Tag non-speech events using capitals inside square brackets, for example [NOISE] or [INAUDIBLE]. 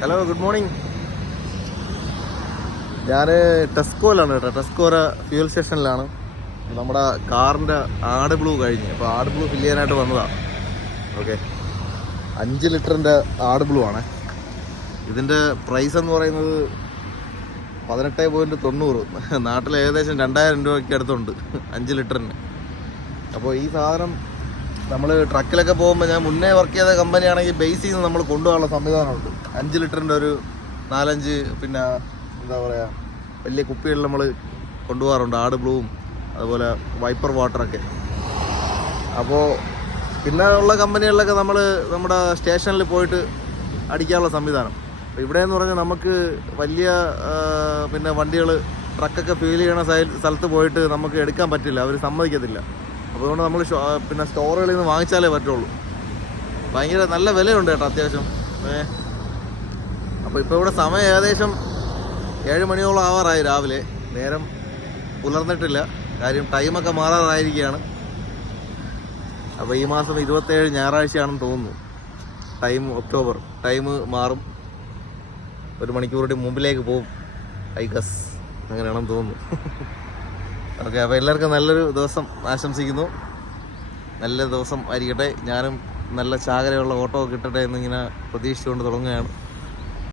Hello good morning ഞാൻ ടെസ്കോയിലാണ് കേട്ടോ. ടെസ്കോര fuel സ്റ്റേഷനിലാണ് നമ്മുടെ കാറിന്റെ ആട് ബ്ലൂ കഴിഞ്ഞ്. അപ്പോൾ ആട് ബ്ലൂ ഫില്ല് ചെയ്യാനായിട്ട് വന്നതാണ് ഓക്കെ അഞ്ച് ലിറ്ററിന്റെ ആട് ബ്ലൂ ആണ്. ഇതിന്റെ പ്രൈസ് എന്ന് പറയുന്നത് പതിനെട്ട് പോയിന്റ് തൊണ്ണൂറ്. നാട്ടിൽ ഏകദേശം രണ്ടായിരം രൂപയ്ക്ക് അടുത്തുണ്ട്. അഞ്ച് ലിറ്ററിന്. അപ്പോൾ ഈ സാധനം നമ്മൾ ട്രക്കിലൊക്കെ പോകുമ്പോൾ ഞാൻ മുന്നേ വർക്ക് ചെയ്ത കമ്പനിയാണെങ്കിൽ ബേസിൽ നിന്ന് നമ്മൾ കൊണ്ടുപോകാനുള്ള സംവിധാനമുണ്ട്. അഞ്ച് ലിറ്ററിന്റെ ഒരു നാലഞ്ച് പിന്നെ എന്താ പറയുക വലിയ കുപ്പികളിൽ നമ്മൾ കൊണ്ടുപോകാറുണ്ട്. ആട് ബ്ലൂവും അതുപോലെ വൈപ്പർ വാട്ടറൊക്കെ അപ്പോൾ പിന്നെ ഉള്ള കമ്പനികളിലൊക്കെ നമ്മൾ നമ്മുടെ സ്റ്റേഷനിൽ പോയിട്ട് അടിക്കാനുള്ള സംവിധാനം. ഇവിടെ എന്ന് പറഞ്ഞാൽ നമുക്ക് വലിയ പിന്നെ വണ്ടികൾ ട്രക്കൊക്കെ ഫീൽ ചെയ്യണ സ്ഥലത്ത് പോയിട്ട് നമുക്ക് എടുക്കാൻ പറ്റില്ല. അവർ സമ്മതിക്കത്തില്ല. അതുകൊണ്ട് നമ്മൾ പിന്നെ സ്റ്റോറുകളിൽ നിന്ന് വാങ്ങിച്ചാലേ പറ്റുള്ളൂ. ഭയങ്കര നല്ല വിലയുണ്ട് കേട്ടോ അത്യാവശ്യം. ഏ. അപ്പോൾ ഇപ്പോൾ ഇവിടെ സമയം ഏകദേശം ഏഴ് മണിയോളം ആവാറായി രാവിലെ. നേരം പുലർന്നിട്ടില്ല. കാര്യം ടൈമൊക്കെ മാറാറായിരിക്കുകയാണ്. അപ്പോൾ ഈ മാസം ഇരുപത്തേഴ് ഞായറാഴ്ചയാണെന്ന് തോന്നുന്നു. ടൈം ഒക്ടോബർ ടൈം മാറും. ഒരു മണിക്കൂറിന്റെ മുമ്പിലേക്ക് പോകും. ഐ ഗസ് അങ്ങനെയാണെന്ന് തോന്നുന്നു. [LAUGHS] ഓക്കെ അപ്പോൾ എല്ലാവർക്കും നല്ലൊരു ദിവസം ആശംസിക്കുന്നു. നല്ല ദിവസം ആയിരിക്കട്ടെ. ഞാനും നല്ല ചാകരയുള്ള ഓട്ടോ കിട്ടട്ടെ എന്നിങ്ങനെ പ്രതീക്ഷിച്ചുകൊണ്ട് തുടങ്ങുകയാണ്.